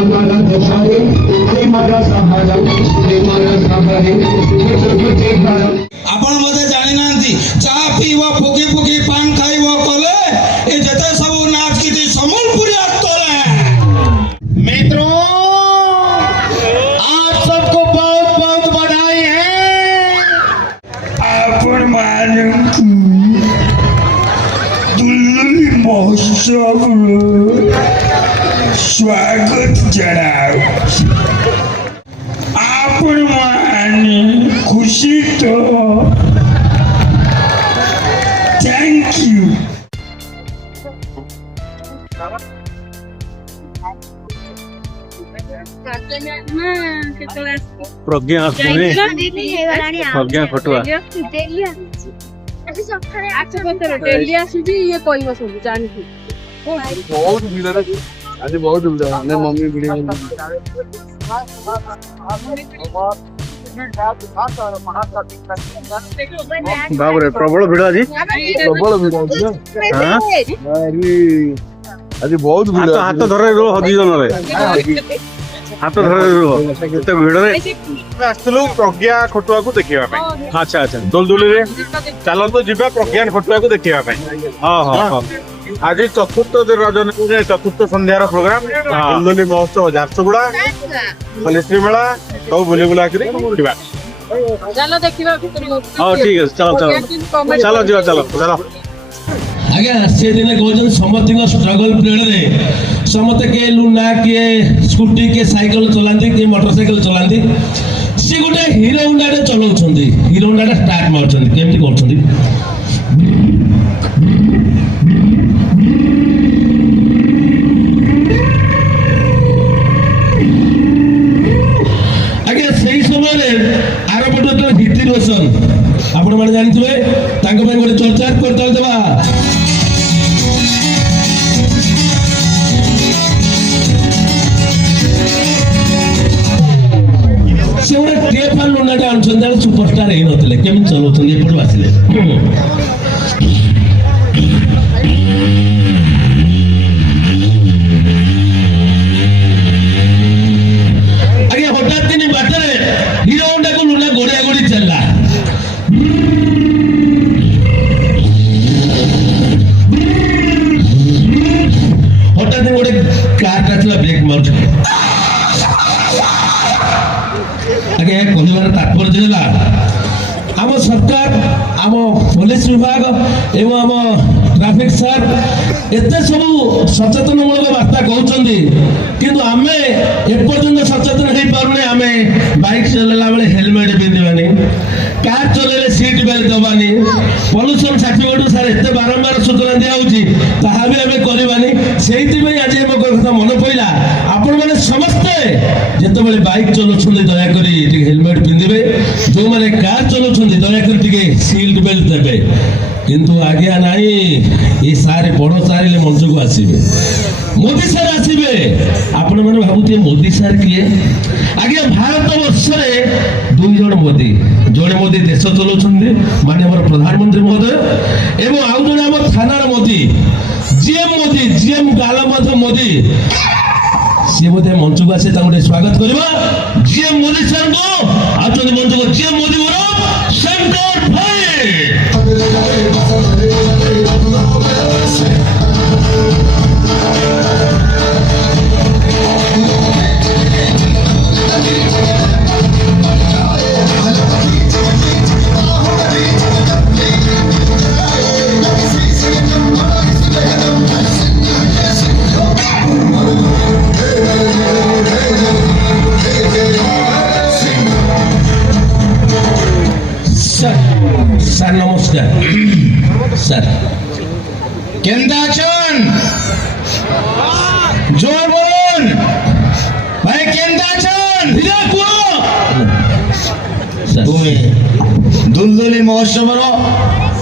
आपण मते जानि नांती चा पीवा फुकी फुकी पान खाइबो कोले ए जते सब नाच किति संबलपुरी आतोले। मित्रों आप सबको बहुत बहुत बधाई है। आपण मानू दुल्लुली महोत्सव स्वागत जनाव। आपण माने खुशी तो थैंक यू। प्रज्ञा प्रज्ञा फटुआ बहुत भीड़ आज बहुत भीड़ मम्मी वीडियो बाप रे प्रबल भीड़ आज प्रबल भीड़ आज बहुत भीड़ हाथ धरे हजी जन हाथ धरे एते भीड़ रे आस्तलु प्रज्ञा खटुआ को देखिबा पई। अच्छा अच्छा दोलदुली रे चलो तो जिबा प्रज्ञा खटुआ को देखिबा पई। हां हां आज चतुर्थ रजन चतुर्थ संध्यार प्रोग्राम दोलदुली महोत्सव झारसुगुड़ा पलिश्री मेला सब बुली बुला करी जिबा चलो देखिबा। हां ठीक है चलो चलो चलो जिबा चलो चलो। आज्ञा से दिन कहते समस्त स्ट्रगल पीरियड रे समस्त के लुना किए स्कूटी के साइकिल चलाती किए मोटरसाइकिल चलाती सी गोटे हीरो होंडा चलाउछंदी हीरो होंडा स्टार्ट मारछंदी केमति करछंदी आज्ञा सही समय रे आरो पटे तो हिति रोशन आपण माने जानिथिबे तांको पे गोटे चर्चा करता देबा। से गोटे टेप आन लुनाटे आनुछंदी सुपरस्टार हेई नथिले केमि चलाउछंदी एपटु आसिले आगे हठात दिन बाटरे हीरो होंडा को लुना गोड़िया गोड़ी चलला हठात दिन गोटे कार टाचला ब्रेक मार आगे कहबार तात्पर्य है आम सरकार आम पुलिस विभाग एवं आम ट्रैफिक सर एत सब सचेतनमूलक बार्ता कहते किंतु आम एपर्यंत सचेतन हो पारे आम बाइक चलला बेले हेलमेट पिंधानी कार चलैले सीट बेल्ट दबानी पल्यूशन सर्टिफिकेट सार एत बारंबार सूचना दिया भी आम करवानी से आज कथा मन पड़ा आपण मैंने समस्ते जिते बाइक चलाउछंदी दयाकर हेलमेट पिंधे जो मैंने कार चलाउछंदी दयाकर सीट बेल्ट देवे किंतु आज्ञा नहीं ये सारे बड़ सारे मंच को आसवे मोदी सर आसवे आपण मैंने भावुए मोदी सर किए आज्ञा भारत वर्ष दुई जन मोदी जड़े मोदी देश चलाउछंदी माने हमर प्रधानमंत्री महोदय एवं आउ जड़े हमर थानार मोदी जीएम गालमथ मोदी सी बोधे मंच को आसे गोटे स्वागत करवा जीएम मोदी सर को आज मंच को जीएम मोदी शंकर भाई सर नमस्कार सर केंदा चन जोर बोल भाई केंदा चन दुलदुली महोत्सव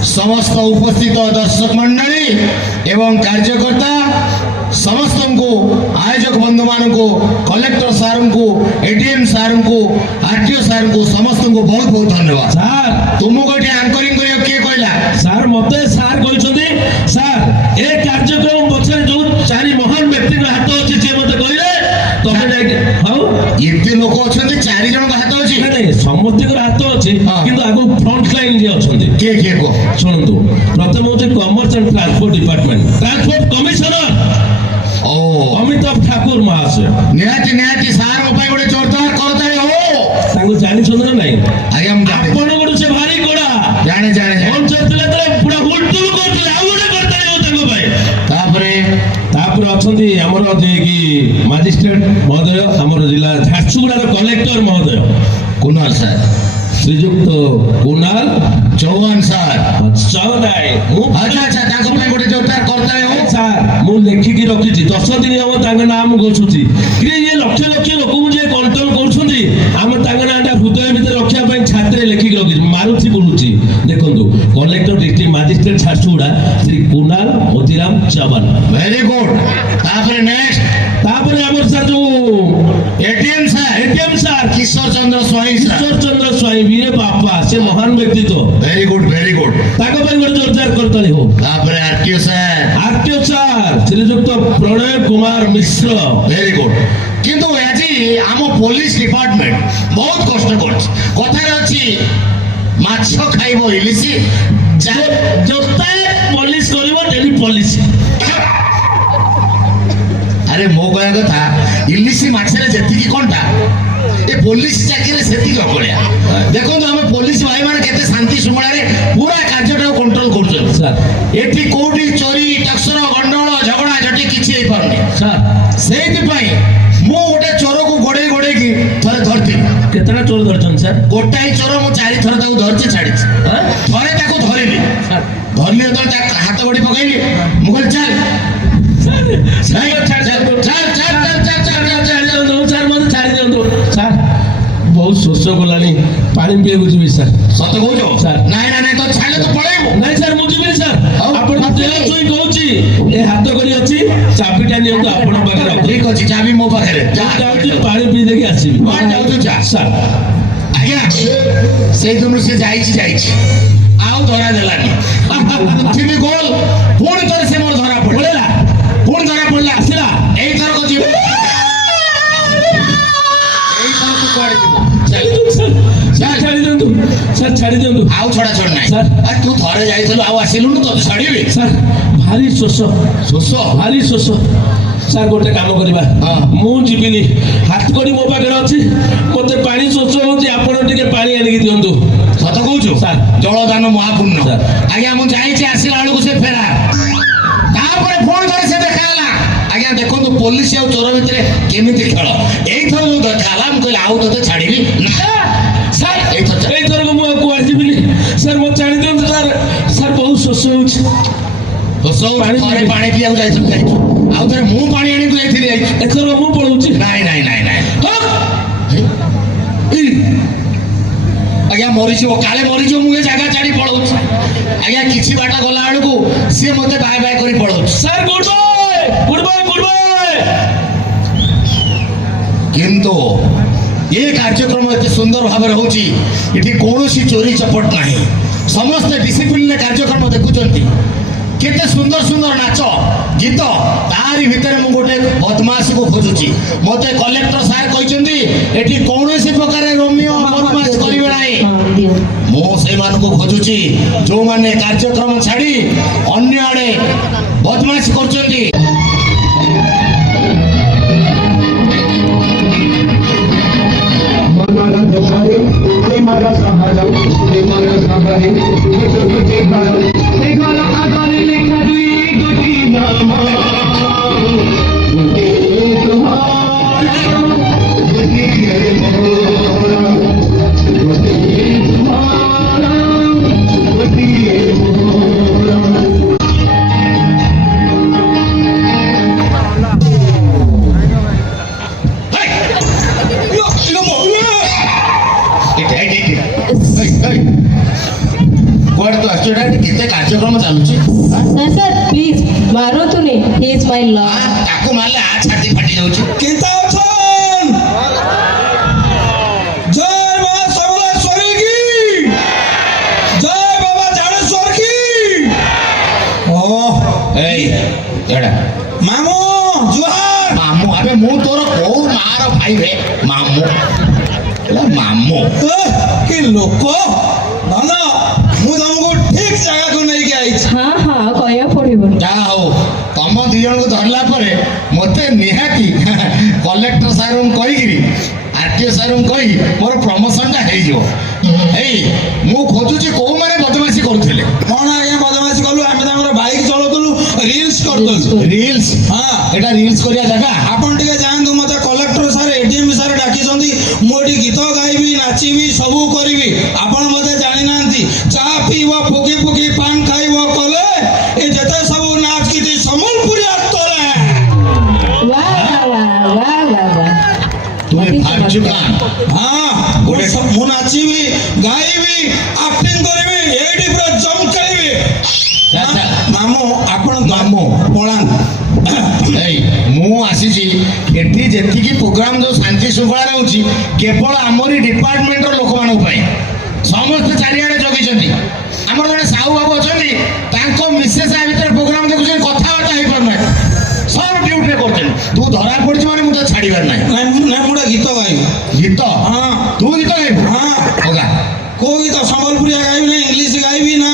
समस्त उपस्थित दर्शक मंडली एवं कार्यकर्ता समस्त को आयोजक बंधु मान को कलेक्टर सार को एडीएम सार को आरटीओ सार को समस्त को बहुत बहुत धन्यवाद। सर तुमको गोटे एंकरिंग करियो के कहला सर मते सर कहछथि सर ए कार्यक्रम पछरे जो चारि महान व्यक्ति हाथ अछि जे मते कहले तमे ଏତେ ଲୋକ ଅଛନ୍ତି 4 ଜଣଙ୍କ ହାତ ଅଛି ନାଇଁ ନାଇଁ ସମସ୍ତଙ୍କର ହାତ ଅଛି ହଁ। କିନ୍ତୁ ଆଗ ଫ୍ରଣ୍ଟ ଲାଇନ ଯିଏ ଅଛନ୍ତି କିଏ କିଏ କୁହ ଶୁଣନ୍ତୁ ପ୍ରଥମ ହଉଛି commerce and transport department transport commissioner ଓ ଅମିତାଭ ଠାକୁର ମହାଶୟ ନିହାତି ନିହାତି ସାର୍ ମୋ ପାଇଁ ଗୋଟେ ଜୋରଦାର କରତାଳି ହୋ ତାଙ୍କୁ ଜାଣିଛନ୍ତି ନା ନାଇଁ ଆଜ୍ଞା ମୁଁ ଜାଣେ ଆପଣଙ୍କଠୁ ସେ ଭାରି କଡା ଜାଣେ ଜାଣେ ଜାଣେ। ମଞ୍ଚ ଥିଲେ ପୁରା ହୁଲଟୁଲ କରୁଥିଲେ ଆଉ ଗୋଟେ କରିತಾರೆ ତାଙ୍କ ପାଇଁ ତାପରେ ତାପରେ ଅଛନ୍ତି ଆମର ଯିଏକି ମାଜିଷ୍ଟ୍ରେଟ ମହୋଦୟ ଆମର ଜିଲ୍ଲା ଝାରସୁଗୁଡ଼ାର କଲେକ୍ଟର ମହୋଦୟ କୁନାଲ ସାର୍ ଶ୍ରୀଯୁକ୍ତ କୁନାଲ ଚୌହାନ ସାର୍ ଚୌନାଇ ମୁଁ ଆଚ୍ଛା ଆଚ୍ଛା ତାଙ୍କ ପାଇଁ ଗୋଟେ ଜୋରଦାର କରତାଳି ହୋ ସାର୍ ମୁଁ ଲେଖିକି ରଖିଛି 10 ଦିନ ହବ ତାଙ୍କ ନାଁ ମୁଁ ଘୋଷୁଛି କି ଇଏ ଲକ୍ଷ ଲକ୍ଷ ଲୋକଙ୍କୁ ଯିଏ କଣ୍ଟ୍ରୋଲ କରୁଛନ୍ତି ଆମେ ତାଙ୍କ ନାଁଟା ହୃଦୟ ଭିତରେ ରଖିବା ପାଇଁ ଛାତରେ ଲେଖିକି ରଖିଛି ମାରୁଛି ବୁଲୁଛି ଦେଖନ୍ତୁ collector district magistrate Jharsuguda Shri Kunal Motiram Chauhan very good ତାପରେ ନେକ୍ସଟ ତାପରେ ଆମର ସାର୍ ଯୋଉ ATM sir Kishore Kishore Chandra Chandra Swain Swain sir Kishore Chandra Swain ବୀରେ ବାପା ସେ ମହାନ ବ୍ୟକ୍ତିତ୍ୱ ଭେରି ଗୁଡ ତାଙ୍କ ପାଇଁ ଗୋଟେ ଜୋରଦାର କରତାଳି ହଉ ତାପରେ ଆରଟିଓ ସାର୍ ଆରଟିଓ ସାର୍ ଶ୍ରୀଯୁକ୍ତ ପ୍ରଣୟ କୁମାର ମିଶ୍ର ଭେରି ଗୁଡ କିନ୍ତୁ ଆଜି ଆମ ପୋଲିସ ଡିପାର୍ଟମେଣ୍ଟ ବହୁତ କଷ୍ଟ କରୁଛି କଥାରେ ଅଛି ମାଛ ଖାଇବ ଇଲିଶି ଯୋତେ ପୋଲିସ କରିବ ଡେଲି ପୋଲିସ ଆରେ ମୋ କହିବା କଥା ଇଲିଶି ମାଛରେ ଯେତିକି କଣ୍ଟା ଏ ପୋଲିସ ଚାକିରିରେ ସେତିକି ଅକଳିଆ ଦେଖନ୍ତୁ ଆମେ ପୋଲିସ ଭାଇମାନେ କେତେ ଶାନ୍ତି ଶୃଙ୍ଖଳାରେ ପୁରା କାର୍ଯ୍ୟଟାକୁ କଣ୍ଟ୍ରୋଲ କରୁଛନ୍ତି ସାର୍ ଏଠି କୋଉଠି ଚୋରି ଟକ୍ସର ଗଣ୍ଡଗୋଳ ଝଗଡା ଝଟି କିଛି ହେଇପାରୁନି ସାର୍ ସେଇଥିପାଇଁ ମୁଁ ଗୋଟେ ଚୋରକୁ ଗୋଡେଇକି ଥରେ ଧରିଥିଲି କେତେଟା ଚୋର ଧରିଛନ୍ତି ସାର୍ ଗୋଟାଏ ଚୋର ମୁଁ 4 ଥର ତାକୁ ଧରିଛି ଛାଡିଛି ଆଁ? ଥରେ ତାକୁ ଧରିଲି ସାର୍ ଧରିଲି ଯେତେବେଳେ ତା ହାତ ବଡି ପକେଇଲି ମୁଁ କହିଲି ଚାଲ ସାର୍ ମତେ ଛାଡି ଦିଅନ୍ତୁ ସାର୍ ବହୁତ ଶୋଷ କଲାଣି ପାଣି ପିଇବାକୁ ଯିବି ସାର୍ ସତ କହୁଛ ସାର୍। ନାଇଁ ନାଇଁ ନାଇଁ ତ ଛାଡିଲେ ତ ପଳେଇବୁ ନାଇଁ ସାର୍ ମୁଁ ଯିବିନି ସାର୍ ହଉ। ଆପଣ ଦେହ ଛୁଇଁ କହୁଛି ଏ ହାତ କରି ଅଛି ଚାବିଟା ନିଅନ୍ତୁ ଆପଣଙ୍କ ପାଖରେ ଅଛି। ଠିକ ଅଛି ଚାବି ମୋ ପାଖରେ ଯା ମୁଁ ଯାଉଛି ପାଣି ପିଇ ଦେଇକି ଆସିବି ହଁ, ଯାଉଛୁ, ଯା। ସାର୍ ଆଜ୍ଞା ସେଇ ଦିନରୁ ସେ ଯାଇଛି ଆଉ ଧରା ଦେଲାନି ପୃଥିବୀ ଗୋଲ ପୁଣି ଥରେ ସେ ମୋର ଧରା ପଡିଲା ପୁଣି ଧରା ପଡିଲା ଆସିଲା ଏଇଥରକ ଯିବ ଏଇଥରକ କୁଆଡେ ଯିବ ଚାଲ। ଛାଡି ଦିଅନ୍ତୁ ସାର୍ ଛାଡି ଦିଅନ୍ତୁ ଆଉ ଛଡା ଛଡ ନାହିଁ ସାର୍। ତୁ ଥରେ ଯାଇଥିଲୁ ଆଉ ଆସିଲୁନୁ ତତେ ଛାଡିବି ସାର୍ ଭାରି ଶୋଷ ଶୋଷ ଭାରି ଶୋଷ ସାର୍ ଗୋଟେ କାମ କରିବା ହଁ। ମୁଁ ଯିବିନି ହାତ କଡ଼ି ମୋ ପାଖରେ ଅଛି ମତେ ପାଣି ଶୋଷ ହଉଛି ଆପଣ ଟିକେ ପାଣି ଆଣିକି ଦିଅନ୍ତୁ ସତ କହୁଛୁ ସାର୍। ଜଳଦାନ ମହାପୁଣ୍ୟ ସାର୍। ଆଜ୍ଞା ମୁଁ ଯାଇଛି ଆସିଲା ବେଳକୁ ସେ ଫେରା ତାପରେ ଫୋନ କରି ସେ ଦେଖା ହେଲା ଆଜ୍ଞା ଦେଖନ୍ତୁ ପୋଲିସ ଆଉ ଚୋର ଭିତରେ କେମିତି ଖେଳ ଏଇଥର ମୁଁ ଦେଖା ହେଲା ମୁଁ କହିଲି ଆଉ ତତେ ଛାଡିବି ନା ସାର୍ ଏଇଥର ଛାଡ। ଏଇଥରକ ମୁଁ ଆଉ କୁଆଡେ ଯିବିନି ସାର୍ ମତେ ଛାଡ଼ି ଦିଅନ୍ତୁ ସାର୍ ସାର୍ ବହୁତ ଶୋଷ ହଉଛି ଶୋଷ ପାଣି ଥରେ ପିଇବି। ପାଣି ପିଇବାକୁ ଯାଇଛୁ ଆଉ ଥରେ ମୁଁ ପାଣି ଆଣିକୁ ଯାଇଥିଲି ଏଥରକ ମୁଁ ପଳଉଛି ନାଇଁ ଆଜ୍ଞା ମରିଯିବ କାଳେ ମରିଯିବ ମୁଁ ଏ ଜାଗା ଛାଡି ପଳଉଛି ଆଜ୍ଞା କିଛି ବାଟ ଗଲା ବେଳକୁ ସିଏ ମତେ ବାଏ ବାଏ କରି ପଳଉଛି ସାର୍ ଗୁଡ୍ ବାଏ କିନ୍ତୁ ଏ କାର୍ଯ୍ୟକ୍ରମ ଏତେ ସୁନ୍ଦର ଭାବରେ ହଉଛି ଏଠି କୌଣସି ଚୋରି ଚପଟ ନାହିଁ ସମସ୍ତେ ଡିସିପ୍ଲିନରେ କାର୍ଯ୍ୟକ୍ରମ ଦେଖୁଛନ୍ତି କେତେ ସୁନ୍ଦର ସୁନ୍ଦର ନାଚ ଗୀତ ତାରି ଭିତରେ ମୁଁ ଗୋଟେ ବଦମାସକୁ ଖୋଜୁଛି ମତେ କଲେକ୍ଟର ସାର୍ କହିଛନ୍ତି ଏଠି କୌଣସି ପ୍ରକାର ରୋମିଓ ବଦମାସ କରିବେ ନାହିଁ ମୁଁ ସେଇମାନଙ୍କୁ ଖୋଜୁଛି ଯୋଉମାନେ କାର୍ଯ୍ୟକ୍ରମ ଛାଡି ଅନ୍ୟ ଆଡେ ବଦମାସି କରୁଛନ୍ତି କୁଆଡେ ତୁ ଆସୁଛୁ ଏଇଟା କେତେ କାର୍ଯ୍ୟକ୍ରମ ଚାଲୁଛି Sir, sir, please, ମାରନ୍ତୁନି. He is my love. ତାକୁ ମାରିଲେ ଆ ଛାତି ଫାଟି ଯାଉଛି କେନ୍ତା ଅଛନ୍ ଜୟ ମା ସମଲେଶ୍ୱରୀ କି ଜୟ ବାବା ଜାଡେଶ୍ୱର କି ଏଇ ଏଇଟା ମାମୁ ଜୁହାର ମାମୁଁ ଆବେ ମୁଁ ତୋର କୋଉ ମାର ଭାଇ ବେ ମାମୁଁ ଲୋକ ଧନ ମୁଁ ତମକୁ ଠିକ ଜାଗାକୁ ନେଇକି ଆଇଛି। ହଁ ହଁ କହିବାକୁ ପଡ଼ିବନି। ଯାହା ହଉ ତମ ଦି ଜଣଙ୍କୁ ଧରିଲା ପରେ ମତେ ନିହାତି କଲେକ୍ଟର ସାର୍ଙ୍କୁ କହିକିରି ଆରଟିଓ ସାର୍ଙ୍କୁ କହି ମୋର ପ୍ରମୋସନଟା ହେଇଯିବ। ଏଇ ମୁଁ ଖୋଜୁଛି କୋଉମାନେ ବଦମାସି କରୁଥିଲେ। କଣ ଆଜ୍ଞା ବଦମାସି କଲୁ? ଆମେ ତାଙ୍କର ବାଇକ୍ ଚଲାଉଥିଲୁ, ରିଲ୍ସ କରୁଥିଲୁ। ରିଲ୍ସ? ହଁ ଏଟା ରିଲ୍ସ କରିବା ଜାଗା? ଆପଣ ଟିକେ ଯାଆନ୍ତୁ, ମତେ କଲେକ୍ଟର ସାର୍ ଏଡିଏମ୍ ସାର୍ ଡାକିଛନ୍ତି। ମୁଁ ଏଠି ଗୀତ ଗାଇବି, ନାଚିବି, ସବୁ କରିବି। ଆପଣ ମତେ ଜାଣିନାହାନ୍ତି। ଚା ପିଇବ, ଫୁକି ଫୁକି ପାନ ଖାଇବ କଲେ ଏ ଯେତେ ସବୁ ନାଚ ଗୀତି ସମ୍ବଲପୁରୀ ଆସ୍ତଲେ। वाह वाह वाह वाह वाह। ତୁମେ ଭାବଛୁ କାଁ? ହଁ ମୁଁ ନାଚିବି, ଗାଇବି, ଆକ୍ଟିଂ କରିବି, ଏଇଠି ପୁରା ଜମ୍ ଖେଳିବି। ଆଚ୍ଛା। ମାମୁଁ ଆପଣ ମାମୁଁ। ପଳାନ୍ତୁ। ଏଇ ମୁଁ ଆସିଛି ଏଠି ଯେତିକି ପ୍ରୋଗ୍ରାମ ଯୋଉ ଶାନ୍ତି ଶୃଙ୍ଖଳା ରହୁଛି କେବଳ ଆମରି ଡିପାର୍ଟମେଣ୍ଟର ଲୋକମାନଙ୍କ ପାଇଁ। ସମସ୍ତେ ଚାରିଆଡେ ଜଗିଛନ୍ତି। ଆମର ଜଣେ ସାହୁ ବାବୁ ଅଛନ୍ତି, ତାଙ୍କ ମିସେସ୍ ଆ ଭିତରେ ପ୍ରୋଗ୍ରାମ ଦେଖୁଛନ୍ତି, କଥାବାର୍ତ୍ତା ହେଇପାରୁନାହିଁ, ସବୁ ଡ୍ୟୁଟିରେ କରୁଛନ୍ତି। ତୁ ଧରା ପଡିଛି ମାନେ ମୁଁ ତ ଛାଡିବାର ନାହିଁ। ନାଇଁ ମୁଁ ଗୋଟେ ଗୀତ ଗାଇବି। ଗୀତ? ହଁ ତୁ ଗୀତ ଗାଇବୁ? ହଁ। ହଗା। କୋଉ ଗୀତ? ସମ୍ବଲପୁରିଆ ଗାଇବି ନା ଇଂଲିଶ ଗାଇବି ନା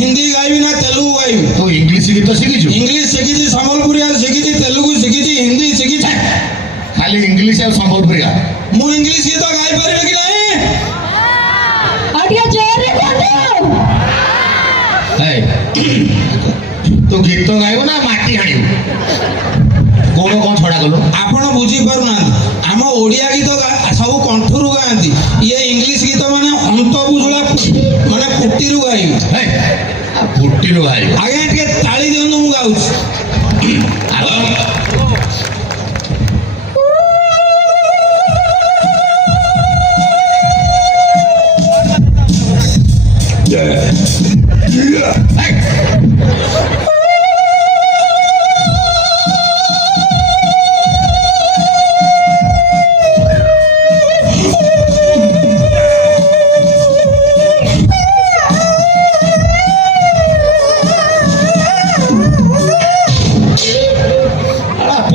ହିନ୍ଦୀ ଗାଇବି ନା ତେଲୁଗୁ ଗାଇବି? ତୁ ଇଂଲିଶ ଗୀତ ଶିଖିଛୁ? ଇଂଲିଶ ଶିଖିଛି, ସମ୍ବଲପୁରିଆ ଶିଖିଛି, ତେଲୁଗୁ ଶିଖିଛି, ହିନ୍ଦୀ ଶିଖିଛି। ଖାଲି ଇଂଲିଶ ଆଉ ସମ୍ବଲପୁରିଆ? ମୁଁ ଇଂଲିଶ ଗୀତ ଗାଇପାରିବି କି ନାହିଁ? और ଟିକେ ଜୋରରେ କୁହନ୍ତୁ। ଏଇ, ତୁ ଗୀତ ଗାଇବୁ ନା ମାଟି ହାଣିବୁ? ଗୋଡ଼ କଣ ଛଡ଼ା କଲୁ? ଆପଣ ବୁଝିପାରୁନାହାନ୍ତି। ଆମ ଓଡ଼ିଆ ଗୀତ ସବୁ କଣ୍ଠରୁ ଗାଆନ୍ତି। ଇଏ ଇଂଲିଶ ଗୀତ ମାନେ ଅନ୍ତ ବୁଝୁଳା ମାନେ ଫୁଟିରୁ ଗାଇବି। ଫୁଟିରୁ ଗାଇବୁ? ଆଜ୍ଞା ଟିକେ ତାଳି ଦିଅନ୍ତୁ, ମୁଁ ଗାଉଛି।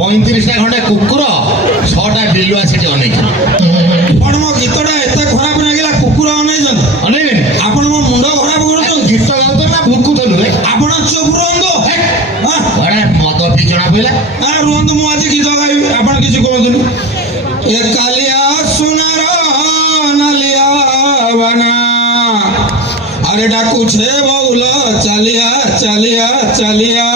ପଇଁତିରିଶଟା ଖଣ୍ଡେ କୁକୁର, 6ଟା ବିଲୁଆ ସେଠି ଅନେଇଛନ୍ତି। କଣ ମୋ ଗୀତଟା ଏତେ ଖରାପ ଲାଗିଲା କୁକୁର ଅନେଇଛନ୍ତି? ଅନେଇବେନି? ଆପଣ ମୋ ମୁଣ୍ଡ ଖରାପ କରୁଛନ୍ତି। ଗୀତ ଗାଉଥିଲୁ ନା ଭୁକୁଥିଲୁ ରେ? ଆପଣ ଚୁପ ରୁହନ୍ତୁ। ମଦ ପିଇ ଜଣା ପଇଲା। ରୁହନ୍ତୁ, ମୁଁ ଆଜି ଗୀତ ଗାଇବି, ଆପଣ କିଛି କୁହନ୍ତୁନି। ଏ କାଲିଆ ସୁନାର ନାଲିଆ ବାନା আরে ডাকুছে বউল চালিয়া চালিয়া চালিয়া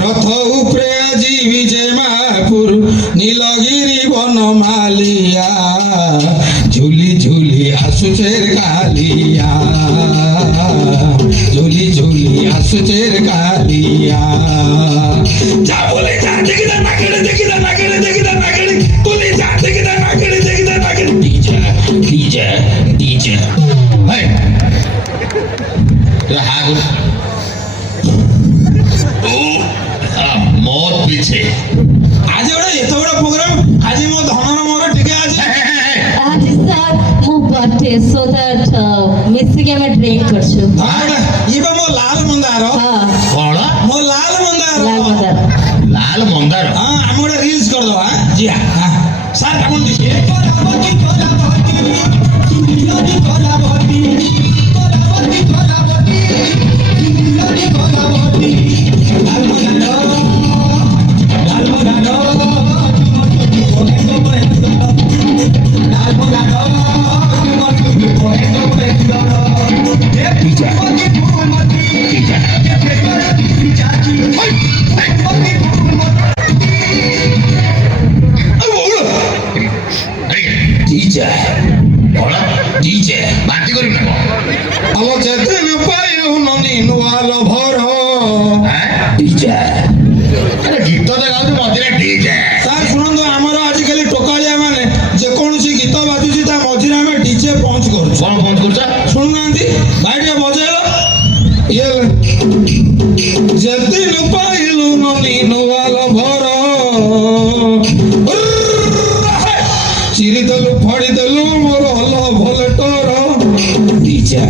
রথ উপরে আজি বিজে মাপুর নীলগিরি বনমালিয়া ঝুলি ঝুলি আসুচের কালিয়া ঝুলি ঝুলি আসুচের কালিয়া যা বলে যা দেখিদা নাকেড়ে দেখিদা নাকেড়ে দেখিদা নাকেড়ে তুলি যা দেখিদা নাকেড়ে দেখিদা নাকেড়ে ডিজে ডিজে ডিজে ভাই মদ পিছে आज एवढा एत बडा प्रोग्राम आज मो धनर मोर ठीक आहे आज आज सर मु बर्थडे सो दैट मिसिक में ड्रिंक करछु धनर इबा मो लाल मंदार हां कौन मो लाल मंदार लाल मंदार हां हम गोटे रील्स कर दो हां जी हां सर कामन दिसे डीजे कौन डीजे बांती करू ना हम जेते न पाइलु ननी नुआल भर डीजे अरे गीत तो गाउ मझे डीजे सर सुनंदो हमर आज खाली टोकालिया माने जे कोनसी गीत बाजुची ता मझिरे हमें डीजे पहुंच करू कौन फोन करछ सुन नांती भाई टे बजेलो ये जेते न पाइलु ननी नुआल भर चिरी देलु फाड़ी देलु मोर हल भले तोर डीजे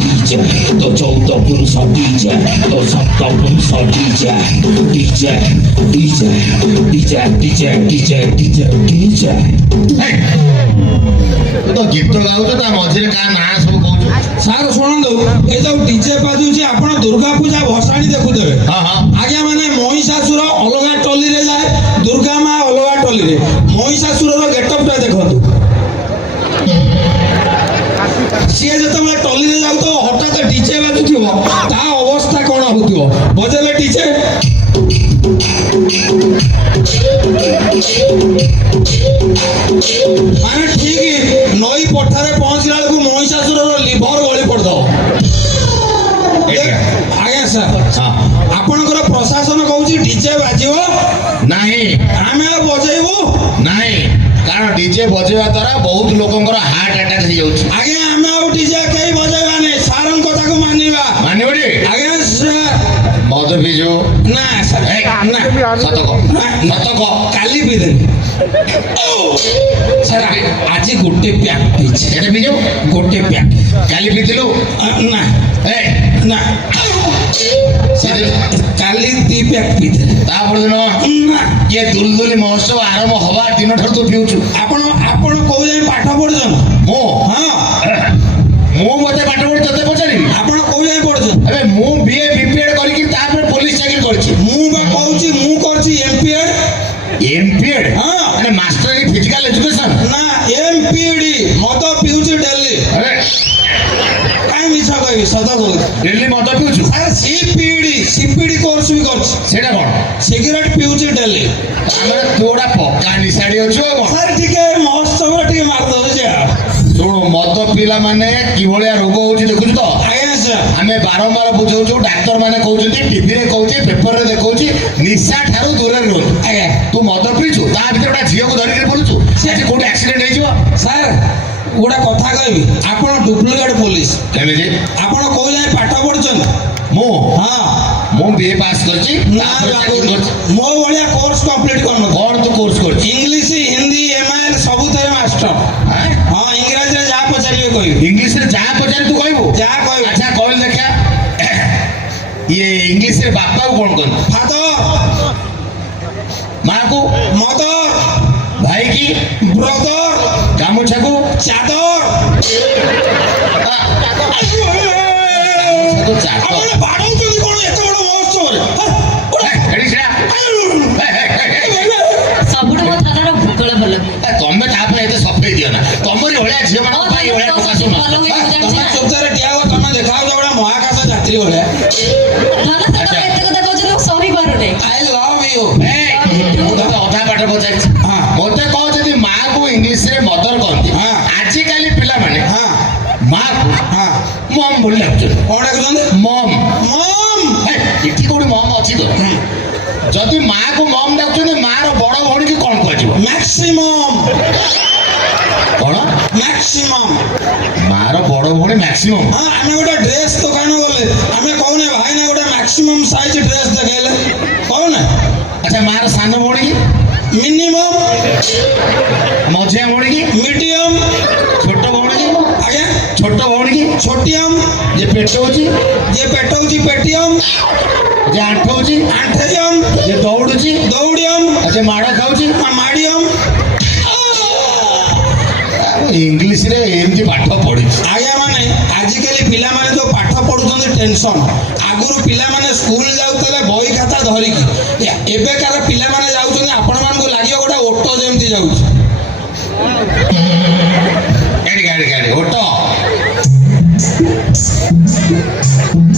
डीजे तो 14 पुरुष डीजे तो 7 पुरुष DJ DJ DJ DJ DJ DJ DJ DJ ତୁ ତ ଗୀତ ଗାଉଛ ତା ମଝିରେ କାହା ନାଁ ସବୁ କହୁଛୁ। ସାର୍ ଶୁଣନ୍ତୁ ଏ ଯୋଉ ଡିଜେ ବାଜୁଛି ଆପଣ ଦୁର୍ଗା ପୂଜା ଭସାଣି ଦେଖୁଥିବେ ହଁ ହଁ ଆଜ୍ଞା ମାନେ ମହିଷାସୁର ଅଲଗା ଟଲିରେ ଯାଏ ଦୁର୍ଗା ମା ଅଲଗା ଟଲିରେ ମହିଷାସୁରର ଗେଟଅପ୍ ଟା ଦେଖନ୍ତୁ ସିଏ ଯେତେବେଳେ ଟଲିରେ ଯାଉଥିବ ହଠାତ୍ ଡିଜେ ବାଜୁଥିବ ତା ଅବସ୍ଥା କଣ ହଉଥିବ ବଜେଇଲେ ଡିଜେ ମାନେ ଠିକ ନଈ ପଠାରେ ପହଞ୍ଚିଲା ବେଳକୁ ମହିଷାସୁରର ଲିଭର ଗଳି ପଡିଥିବ ଆଜ୍ଞା ସାର୍ ହଁ ଆପଣଙ୍କର ପ୍ରଶାସନ କହୁଛି ଡିଜେ ବାଜିବ ନାହିଁ ଆମେ ଆଉ ବଜେଇବୁ ନାହିଁ କାରଣ ଡିଜେ ବଜେଇବା ଦ୍ୱାରା ବହୁତ ଲୋକଙ୍କର ହାର୍ଟ ଆଟାକ୍ ହେଇଯାଉଛି। ଆଜ୍ଞା ଆମେ ଆଉ ଡିଜେ କେହି ବଜେଇବାନି ସାରଙ୍କ କଥାକୁ ମାନିବା ମାନିବଟି ଆଜ୍ଞା ସାର୍ ମଦ ପିଇଛୁ ନା ସାର୍ ନା ସତ କହ ସତ କହ କାଲି ପିଇଦେଲି ସାର୍ ଆଜି ଗୋଟେ ପ୍ୟାକ୍ ପିଇଛି କେତେ ପିଇଛୁ ଗୋଟେ ପ୍ୟାକ୍ କାଲି ପିଇଥିଲୁ ନା ଏ ନା ସାର୍ କାଲି 2 ପ୍ୟାକ୍ ପିଇଥିଲି ତାପର ଦିନ ନା ଇଏ ଦୁଲଦୁଲି ମହୋତ୍ସବ ଆରମ୍ଭ ହବା ଦିନଠାରୁ ତୁ ପିଉଛୁ। ଆପଣ କୋଉ ଯାଏଁ ପାଠ ପଢୁଛନ୍ତି ମୁଁ ହଁ ମୁଁ ମତେ ପାଠ ପଢି ତତେ ପଚାରିବି ଆପଣ କୋଉ ଯାଏଁ ପଢୁଛନ୍ତି ଏବେ ମୁଁ ବିଏ ବିପିଏଡ୍ କରିକି ତାପରେ ପୋଲିସ ଚାକିରି କରିଛି। ମୁଁ ବା କହୁଛି ମୁଁ କରିଛି ଏମପିଏଡ୍ ଏମପିଏଡ୍ ହଁ ମାନେ ମାଷ୍ଟର ଇନ୍ ଫିଜିକାଲ ଏଜୁକେସନ ନା ଏମପିଡି ମଦ ପିଉଛି ଡେଲି ଆରେ କାଇଁ ମିଛ କହିବି ସତ କହୁଛି ଡେଲି ମଦ ପିଉଛୁ ସାର୍ ସିପିଡି କୋର୍ସ ବି କରୁଛି ସେଇଟା କଣ ସିଗାରେଟ ପିଉଛି ଡେଲି ଆମର ତୁ ଗୋଟେ ପକ୍କା ନିଶାଡି ଅଛୁ ଆଉ କଣ ସାର୍ ଟିକେ ମହୋତ୍ସବରେ ଟିକେ ମାରିଦଉଛି ଆଉ ଶୁଣୁ ମଦ ପିଲା ମାନେ କିଭଳିଆ ରୋଗ ହଉଛି ଦେଖୁଛୁ ତ ଆଜ୍ଞା ସାର୍ ଆମେ ବାରମ୍ବାର ବୁଝାଉଛୁ ଡାକ୍ତର ମାନେ କହୁଛନ୍ତି ଟିଭିରେ କହୁଛି ପେପରରେ ଦେଖଉଛି ନିଶା ଠାରୁ ଦୂରରେ ରୁହନ୍ତୁ। ଆଜ୍ଞା ତୁ ମଦ ପିଇଛୁ ତା ଭିତରେ ଗୋଟେ ଝିଅକୁ ଧରିକି ବୁଲୁଛୁ ସେଠି କୋଉଠି ଆକ୍ସିଡେଣ୍ଟ ହେଇଯିବ ସାର୍ ଗୋଟେ କଥା କହିବି ଆପଣ ଡୁପ୍ଲିକେଟ ପୋଲିସ କେମିତି ଆପଣ କୋଉ ଯାଏଁ ପାଠ ପଢୁଛନ୍ତି ମୁଁ ହଁ ମୁଁ ବିଏ ପାସ୍ କରିଛି ନା ତାପରେ ଚାକିରି କରିଛି। ମୋ ଭଳିଆ କୋର୍ସ କମ୍ପ୍ଲିଟ କରିନଥିବ କଣ ତୁ କୋର୍ସ କରିଛୁ ଇଂଲିଶ ହିନ୍ଦୀ ଏମଆଇଏଲ ସବୁଥିରେ ମାଷ୍ଟର ଆଁ? ହଁ ଇଂରାଜୀରେ ଯାହା ପଚାରିବେ କହିବି ଇଂଲିଶରେ ଯାହା ପଚାରି ତୁ କହିବୁ ଯାହା କହିବି ଆଚ୍ଛା କହିଲେ ଦେଖିଆ ଇଏ ଇଂଲିଶରେ ବାପାକୁ କଣ କହନ୍ତି ଫାଦର ମାକୁ ମଦର ଭାଇ କି ବ୍ରଦର ଗାମୁଛାକୁ ଚାଦର ଚାଟ ଆପଣ ବାଡଉଛନ୍ତି କଣ ଏତେ ବଡ ମହୋତ୍ସବରେ ଏଠି ଛିଡ଼ା। ସବୁଠୁ ମୋ ଥାନାର ଭୂଗୋଳ ଭଲ ତମେ ତା ପାଇଁ ଏତେ ସଫେଇ ଦିଅ ନା ତମରି ଭଳିଆ ଝିଅ ମାନଙ୍କ ପାଇଁ ଏଭଳିଆ କଥା ଶୁଣ ତମେ ଚୁପଚାରେ ଠିଆ ହୁଅ ତମେ ଦେଖାଯାଉଛ ଗୋଟେ ମହାକାଶ ଯାତ୍ରୀ ଭଳିଆ ଥାନା ସାର୍ ଏତେ କଥା କହୁଛନ୍ତି ମୁଁ ସହି ପାରୁନି ଆଇ ଲଭ୍ ୟୁ ମୁଁ ତତେ ଅଧା ପାଠ ପଚାରିଛି ହଁ। ମତେ କହ ଯଦି ମାକୁ ଇଂଲିଶରେ ମଦର କହନ୍ତି ହଁ। ଆଜିକାଲି ପିଲାମାନେ ହଁ ମାକୁ ହଁ ମମ୍ ବୋଲି ଡାକୁଛନ୍ତି କଣ ଡାକୁଛନ୍ତି ମମ୍ ମମ୍ ଏଠି କୋଉଠି ମମ୍ ଅଛି ତ ଯଦି ମାକୁ ମମ୍ ଡାକୁଛନ୍ତି ମାର ବଡ ଭଉଣୀକି କଣ କୁହାଯିବ ମ୍ୟାକ୍ସିମମ୍ କଣ ମ୍ୟାକ୍ସିମମ୍ ମାର ବଡ ଭଉଣୀ ମ୍ୟାକ୍ସିମମ୍ ହଁ ଆମେ ଗୋଟେ ଡ୍ରେସ୍ ଦୋକାନ ଗଲେ ଆମେ କହୁନେ ଭାଇନା ଗୋଟେ ମ୍ୟାକ୍ସିମମ୍ ସାଇଜ ଡ୍ରେସ୍ ଦେଖେଇଲେ କହୁନେ ଆଚ୍ଛା ମାର ସାନ ଭଉଣୀ କି ମିନିମମ୍ ମଝିଆ ଭଉଣୀ କି ମିଡିୟମ୍ ଛୋଟ ଭଉଣୀ କି ଆଜ୍ଞା ଛୋଟ ଭଉଣୀ କି ଛୋଟିୟମ୍ ଯେ ପେଟ ହଉଛି ଯିଏ ପେଟ ହଉଛି ପେଟିୟମ୍ ଯେ ଆଣ୍ଠ ହଉଛି ଆଣ୍ଠେୟମ୍ ଯେ ଦୌଡୁଛି ଦୌଡ଼ିୟମ୍ ଯେ ମାଡ଼ ଖାଉଛି ମାଡ଼ିୟମ୍ ଇଂଲିଶରେ ଏମିତି ପାଠ ପଢିଛି ଆଜ୍ଞା ମାନେ ଆଜିକାଲି ପିଲାମାନେ ଯୋଉ ପାଠ ପଢୁଛନ୍ତି ଟେନସନ ଆଗରୁ ପିଲାମାନେ ସ୍କୁଲ ଯାଉଥିଲେ ବହି ଖାତା ଧରିକି ଏବେକାର ପିଲାମାନେ ଯାଉଛନ୍ତି ଆପଣମାନଙ୍କୁ ଲାଗିବ ଗୋଟେ ଓଟୋ ଯେମିତି ଯାଉଛି ଗାଡି ଓଟ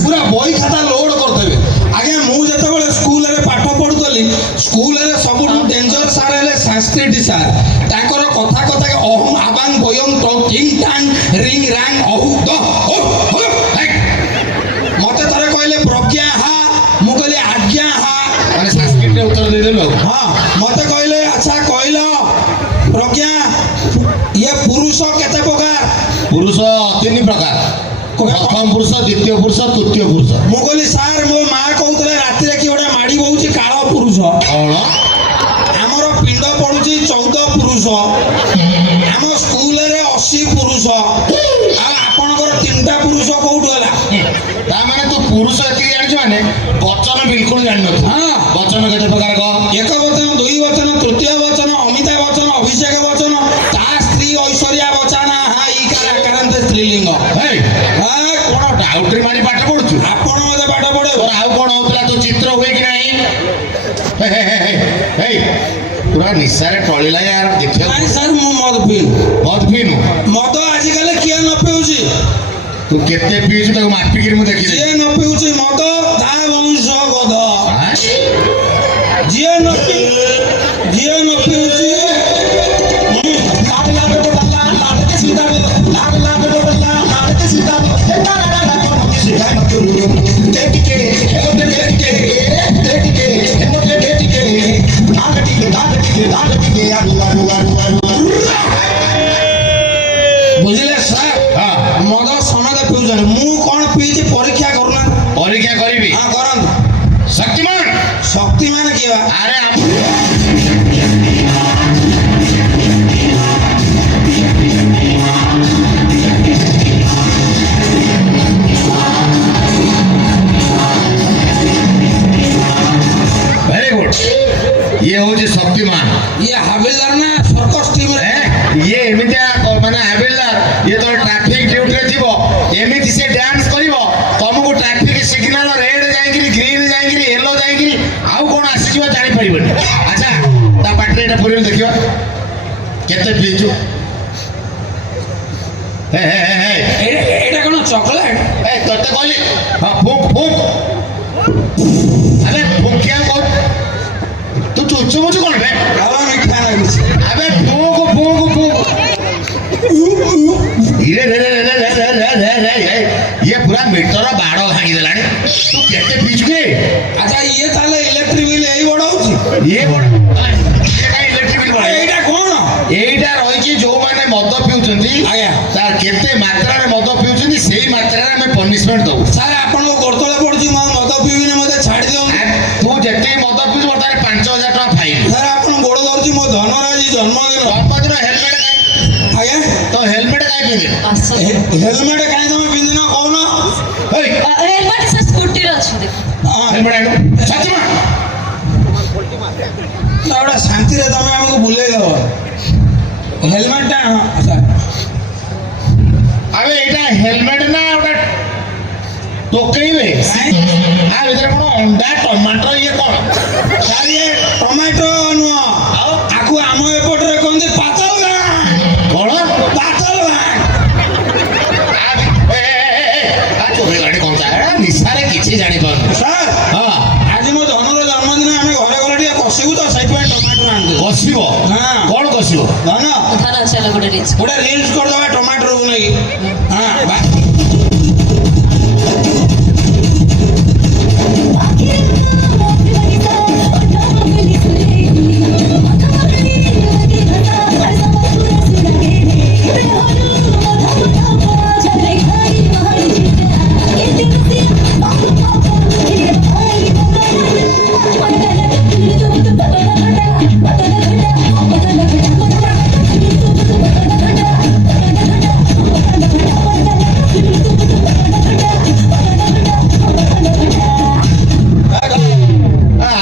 ପୁରା ବହି ଖାତା ଲୋଡ କରିଦେବେ ଆଜ୍ଞା ମୁଁ ଯେତେବେଳେ ସ୍କୁଲରେ ପାଠ ପଢୁଥିଲି ସ୍କୁଲରେ ସବୁଠୁ ଡେଞ୍ଜର ସାର୍ ହେଲେ ସାଂସ୍କ୍ରିଟ ସାର୍ ତାଙ୍କର କଥା ଅହଂ ଆବାଂ ବୟଂ ଟଂ ଟିଂ ଟାଂ ରିଂ ରାଂ ଅହୁ ଦ ମତେ ଥରେ କହିଲେ ପ୍ରଜ୍ଞା ହା ମୁଁ କହିଲି ଆଜ୍ଞା ହା ମାନେ ସାଂସ୍କ୍ରିଟରେ ଉତ୍ତର ଦେଇଦେଲୁ ଆଉ ହଁ ମତେ କହିଲେ ଆଚ୍ଛା କହିଲ ପ୍ରଜ୍ଞା ଇଏ ପୁରୁଷ କେତେ ପ୍ରକାର ପୁରୁଷ 3 ପ୍ରକାର ପ୍ରଥମ ପୁରୁଷ ଦ୍ୱିତୀୟ ପୁରୁଷ ତୃତୀୟ ପୁରୁଷ ମୁଁ କହିଲି ସାର୍ ମୋ ମା କହୁଥିଲେ ରାତିରେ କିଏ ଗୋଟେ ମାଡ଼ି ବଉଛି କାଳ ପୁରୁଷ କଣ ଆମର ପିଣ୍ଡ ପଡୁଛି 14 ପୁରୁଷ ଆମ ସ୍କୁଲରେ 80 ପୁରୁଷ ଆଉ ଆପଣଙ୍କର 3ଟା ପୁରୁଷ କୋଉଠୁ ହେଲା ପୁରୁଷ ଏତିକି ଜାଣିଛୁ ମାନେ ବଚନ ବିଲକୁଲ ଜାଣିନଥିବୁ। ହଁ। ବଚନ କେତେ ପ୍ରକାର କହ? ଏକ ବଚନ, ଦୁଇ ବଚନ, ତୃତୀୟ ବଚନ, ଅମିତାଭ ବଚନ, ଅଭିଷେକ ବଚନ, ତା ସ୍ତ୍ରୀ ଐଶ୍ୱର୍ଯ୍ୟା ବଚ୍ଚନ, ହା ଇ କାର ଆକାରାନ୍ତ ସ୍ତ୍ରୀଲିଙ୍ଗ। ହେଇ କଣ ଡାଉଟରି ମାରି ପାଠ ପଢୁଛୁ? ଆପଣ ମତେ ପାଠ ପଢେଇବ। ତୋର ଆଉ କଣ ହଉଥିଲା? ତୋ ଚିତ୍ର ହୁଏ କି ନାହିଁ? ହେଇ ପୁରା ନିଶାରେ ଟଳିଲା ୟାର ଦେଖିବାକୁ। ନାଇଁ ସାର୍ ମୁଁ ମଦ ପିଇନି। ମଦ ପିଇନୁ? ମଦ ଆଜିକାଲି କିଏ ନ ପିଉଛି? ତୁ କେତେ ପିଇଛୁ ତାକୁ ମାପିକିରି ମୁଁ ଦେଖିଲି। ଯିଏ ନ ପିଉଛି ମଦ ତା ବଂଶ ଗଧ। ଯିଏ ନ ପିଉଛି ବୁଝିଲେ ସାର୍? ମଦ ସମେତ ପିଉଛନ୍ତି। ମୁଁ କଣ ପିଇଛି ପରୀକ୍ଷା କରୁନା? ପରୀକ୍ଷା କରିବି? ହଁ କରନ୍ତୁ। ଶକ୍ତିମାନ ଶକ୍ତିମାନ କିଏ ବା? ଆରେ ଭେରି ଗୁଡ। ଇଏ ହଉଛି ଶକ୍ତିମାନ। ଇଏ ହାବିଲଦାର ନା ସର୍କସ ଟିମରେ? ଇଏ ଏମିତିଆ ମାନେ ହାବିଲଦାର। ଇଏ ତ ଟ୍ରାଫିକ ଡ୍ୟୁଟିରେ ଥିବ, ଏମିତି ସେ ଡ୍ୟାନ୍ସ କରିବ ତମକୁ ଟ୍ରାଫିକ ସିଗ୍ନାଲ ରେଡ୍ ଯାଇକିରି ଗ୍ରୀନ ଯାଇକିରି ୟେଲୋ ଯାଇକିରି ଆଉ କଣ ଆସିଯିବ ଜାଣିପାରିବନି। ଆଚ୍ଛା ତା ପାଟିରେ ଏଇଟା ପୁରେଇ ଦେଖିବା କେତେ ପିଇଛୁ। ଏଇଟା କଣ ଚକୋଲେଟ? ତତେ କହିଲି ହଁ ଫୁକ୍ ଫୁକ୍। ଆରେ ଫୁକିଆ କହ। ତୁ ଚୁଚୁ ମୁଚୁ କଣ ବେ? ଭଲ ମିଠା ଲାଗୁଛି। ଆବେ ଫୁକ୍ ଫୁକ୍ ଫୁକ୍। ଇଏ ପୁରା ମିଟର ବାଡ଼ ଭାଙ୍ଗିଦେଲାଣି। ତୁ କେତେ ପିଇଛୁ କି? ଆଚ୍ଛା ଇଏ ତାହେଲେ ଇଲେକ୍ଟ୍ରିକ ବିଲ୍ ଏଇ ବଡ ହଉଛି? ଇଏ କାହିଁ ଇଲେକ୍ଟ୍ରିକ ବିଲ୍ ବଢ଼େଇବ? ଏଇଟା କଣ? ଏଇଟା ରହିଛି ଯୋଉମାନେ ମଦ ପିଉଛନ୍ତି ଆଜ୍ଞା। ତାର କେତେ ମାତ୍ରାରେ ମଦ ପିଉଛନ୍ତି ସେଇ ମାତ୍ରାରେ ଆମେ ପନିଶମେଣ୍ଟ ଦଉ। ସାର୍ ଆପଣଙ୍କୁ ଗୋଡତଳେ ପଡୁଛି ମୁଁ ଆଉ ମଦ ପିଇବିନି, ମତେ ଛାଡି ଦିଅନ୍ତୁ। ତୁ ଯେତିକି ମଦ ପିଉଛୁ ବର୍ତ୍ତମାନ 5,000 ଟଙ୍କା ଫାଇନ୍। ସାର୍ ଆପଣ ଗୋଡ ଧରୁଛି, ମୋ ଧନର ଆଜି ଜନ୍ମଦିନ। ଜନ୍ମଦିନ ହେଲମେଟ ଆଜ୍ଞା ତ ହେଲମେଟ କାହିଁ ପିନ୍ଧିନି? ହେଲମେଟ କାହିଁ ତମେ ପିନ୍ଧିନ କହୁନ? ହେଲମେଟ ସେ ସ୍କୁଟିରେ ଅଛି ଦେଖ। ହେଲମେଟ ଆଣିବୁ ସତ୍ୟମା। ଗୋଟେ ଶାନ୍ତିରେ ତମେ ଆମକୁ ବୁଲେଇ ଦବ। ହେଲମେଟଟା ସାର୍ ଆବେ ଏଇଟା ହେଲମେଟ ନା ଗୋଟେ ଟୋକେଇବେ? ଆ ଭିତରେ କଣ ଅଣ୍ଡା ଟମାଟର ଇଏ କଣ? ସାର୍ ଇଏ ଟମାଟୋ ନୁହଁ, ଆକୁ ଆମ ଏପଟରେ କହନ୍ତି ପାତଲ ଗାଁ। କଣ ପାତଲ ଗାଁ। ଗାଡି କଞ୍ଚା ନିଶାରେ କିଛି ଜାଣିପାରୁନି। ସାର୍ ହଁ ଆଜି ମୋ ଧନର ଜନ୍ମଦିନ, ଆମେ ଘରେ ଗଲେ ଟିକେ କଷିବୁ ତ, ସେଇଥିପାଇଁ ଟମାଟୋ ଆଣିଦେବୁ। କଷିବ? ହଁ। କଣ କଷିବ? ଧନ ଧର ଚାଲ ଗୋଟେ ରିଚ୍। ଗୋଟେ ରିଲ୍ସ କରିଦେବା ଟମାଟୋକୁ ନେଇକି। ହଁ ବା।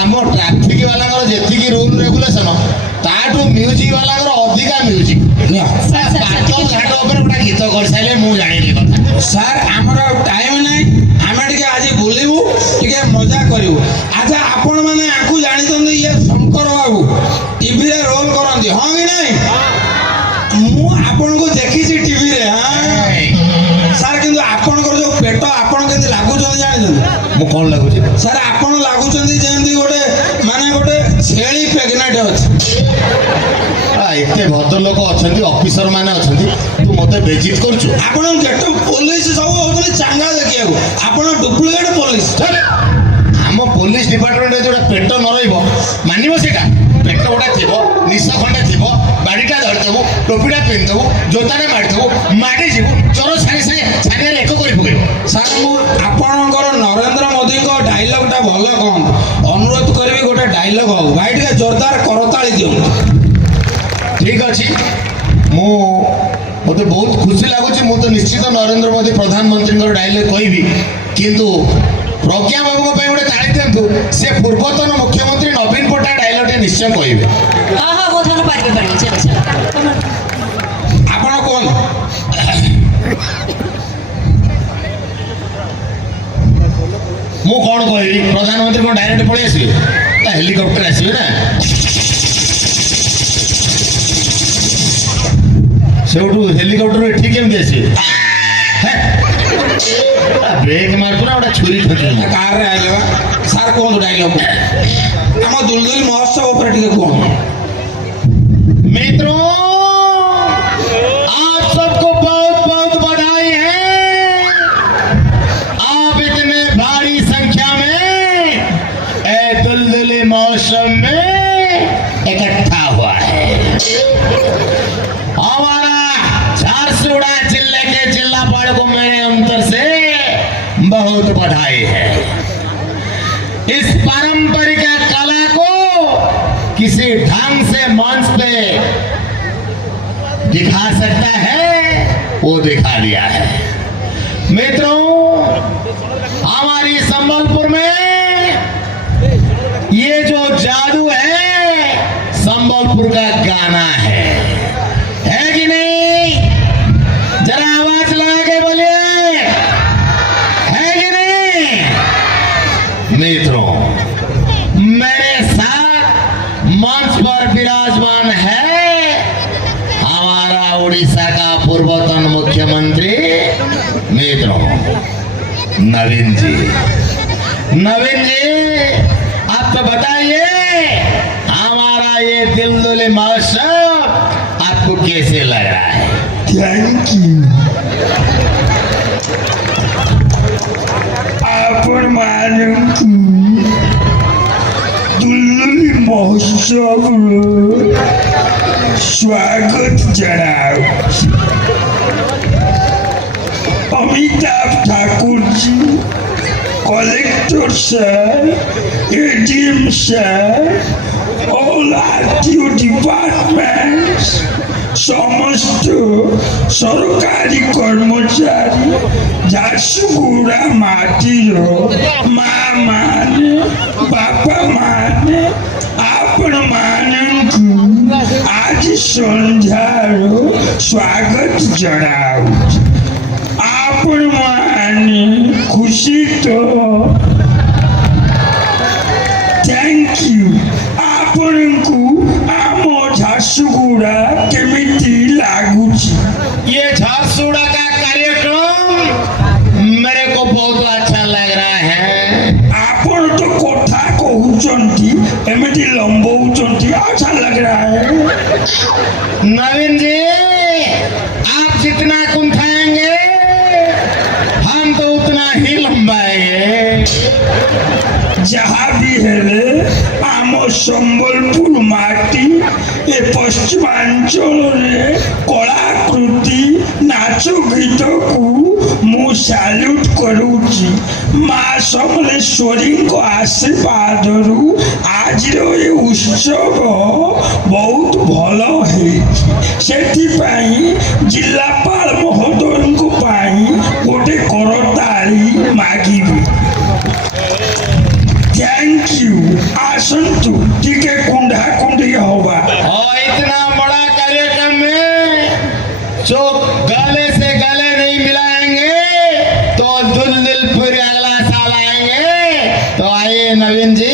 ଆମ ଟ୍ରାଫିକ ବାଲାଙ୍କର ଯେତିକି ରୁଲ ରେଗୁଲେସନ ତାଠୁ ମ୍ୟୁଜିକ ବାଲାଙ୍କର ଅଧିକା ମ୍ୟୁଜିକ। ପାତଲ ଘାଟ ଉପରେ ଗୋଟେ ଗୀତ କରିସାରିଲେ ମୁଁ ଜାଣିଲି କଥା। ସାର୍ ଆମର ଆଉ ଟାଇମ୍ ନାହିଁ, ଆମେ ଟିକେ ଆଜି ବୁଲିବୁ, ଟିକେ ମଜା କରିବୁ। ଆଚ୍ଛା ଆପଣ ମାନେ ଆକୁ ଜାଣିଛନ୍ତି, ଇଏ ଶଙ୍କର ବାବୁ ଟିଭିରେ ରୋଲ କରନ୍ତି, ହଁ କି ନାହିଁ? ମୁଁ ଆପଣଙ୍କୁ ଦେଖିଛି ଟିଭିରେ। ସାର୍ କିନ୍ତୁ ଆପଣଙ୍କର ଯୋଉ ପେଟ, ଆପଣ କେମିତି ଲାଗୁଛନ୍ତି ଜାଣିଛନ୍ତି? ମୁଁ କଣ ଲାଗୁଛି? ସାର୍ ଆପଣ ଲାଗୁଛନ୍ତି ଯେମିତି ଗୋଟେ ମାନେ ଗୋଟେ ଛେଳି ପ୍ରେଗନେଣ୍ଟ ଅଛି। ଏତେ ଭଦ୍ରଲୋକ ଅଛନ୍ତି, ଅଫିସର ମାନେ ଅଛନ୍ତି, ତୁ ମତେ ବେଜିତ କରୁଛୁ? ଆପଣ ଗେଟ ପୋଲିସ ସବୁ ହଉଛନ୍ତି ଚାଙ୍ଗା ଦେଖିବାକୁ, ଆପଣ ଡୁପ୍ଲିକେଟ ପୋଲିସ। ଆମ ପୋଲିସ ଡିପାର୍ଟମେଣ୍ଟରେ ଯୋଉଟା ପେଟ ନ ରହିବ ମାନିବ ସେଇଟା? ପେଟ ଗୋଟେ ଥିବ, ନିଶ ଖଣ୍ଡେ ଥିବ, ବାଡ଼ିଟା ଧରିଥିବୁ, ଟୋପିଟା ପିନ୍ଧିଥିବୁ, ଜୋତାଟା ମାରିଥିବୁ, ମାଡ଼ି ଯିବୁ, ଚୋର ସାଙ୍ଗେ ସାଙ୍ଗେ ଛାନିଆରେ ଏକ କରି ପକେଇବ। ସାର୍ ମୁଁ ଆପଣଙ୍କର ନରେନ୍ଦ୍ର ମୋଦିଙ୍କ ଡାଇଲଗଟା ଭଲ କହନ୍ତୁ, ଅନୁରୋଧ କରିବି ଗୋଟେ ଡାଇଲଗ ହଉ ଭାଇ, ଟିକେ ଜୋରଦାର କରତାଳି ଦିଅନ୍ତୁ। ଠିକ ଅଛି, ମୋତେ ବହୁତ ଖୁସି ଲାଗୁଛି। ମୁଁ ତ ନିଶ୍ଚିତ ନରେନ୍ଦ୍ର ମୋଦି ପ୍ରଧାନମନ୍ତ୍ରୀଙ୍କର ଡାଇଲଗ କହିବି, କିନ୍ତୁ प्रज्ञा बाबू गोटे ताली दिंतु से पूर्वतन मुख्यमंत्री नवीन पट्टनायक डायलॉग निश्चय कहबे हाँ हाँ वो थाना पारिबे चलो चलो ଆପଣ କହୁନ୍ ମୁଁ କଣ କହିବି ପ୍ରଧାନମନ୍ତ୍ରୀ କଣ ଡାଇରେକ୍ଟ ପଳେଇ ଆସିବେ ତା ହେଲିକପ୍ଟର ଆସିବେ ନା ସେଉଠୁ ହେଲିକପ୍ଟର ଏଠି କେମିତି ଆସିବେ ବ୍ରେକ୍ ମାରୁଛୁ ନା ଗୋଟେ ଛୁରୀ ଠକି କାରରେ ଆଇଲେ ବା ସାର୍ କୁହନ୍ତୁ ଡାଇଲଗ୍ ଆମ ଦୁଲଦୁଲି ମହୋତ୍ସବ ଉପରେ ଟିକେ କୁହନ୍ତୁ मित्रों आप सबको बहुत बहुत बधाई है आप इतने भारी संख्या में ए दुलदुली मौसम में इकट्ठा हुआ है हमारा झारसुगुड़ा जिले के जिलापाल को मेरे अंतर से बहुत बधाई है इस पारंपरिक कला को किसी ढंग से मंच पे दिखा सकता है वो दिखा दिया है मित्रों हमारी संबलपुर में ये जो जादू है संबलपुर का गाना है कि नहीं जरा आवाज लगा के बोलिए है कि नहीं मित्रों मेरे साथ मंच पर विराजमान है हमारा उड़ीसा का पूर्वतन मुख्यमंत्री मित्रों नवीन जी आप तो बताइए हमारा ये दिलदुली महोत्सव आपको कैसे लग रहा है थैंक यू ଆପଣ ମାନଙ୍କୁ ଦୁଲଦୁଲି ମହୋତ୍ସବର ସ୍ୱାଗତ ଜଣାଉଛି Amitabh Thakur ji collector sir ADM sir all RTO departments সমস্ত সরকারি কর্মচারী ঝারসুগুড়া মাটির মা মানে বাপা মানে আপন ମାନଙ୍କୁ ଆଜି ସନ୍ଧ୍ୟାର ସ୍ୱାଗତ ଜଣାଉଛି ଆପଣମାନେ ଖୁସି ତ थैंक यू आपको आम झारसुगुड़ा केमिति लागुची ये झारसुगुड़ा का कार्यक्रम मेरे को बहुत अच्छा लग रहा है आपण तो कथा कहउचंती एमिति लंबौचंती अच्छा लग रहा है नवीन जी आप जितना कुंठाएंगे हम तो उतना ही लंबाएंगे जहाँ भी हेले आम संबलपुर माटी ए पश्चिमांचल रे कलाकृति नाच गीत को मु सैल्यूट करूची माँ समलेश्वरी को आशीर्वाद आज ये उत्सव बहुत भल है जिलापाल महोदय गोटे करताली मागिबी थैंक यू आसंतु टीके कुंडा कुंडी होगा और इतना बड़ा कार्यक्रम में जो गले से गले नहीं मिलाएंगे तो दुलदुलपुर अगला साल आएंगे तो आइए नवीन जी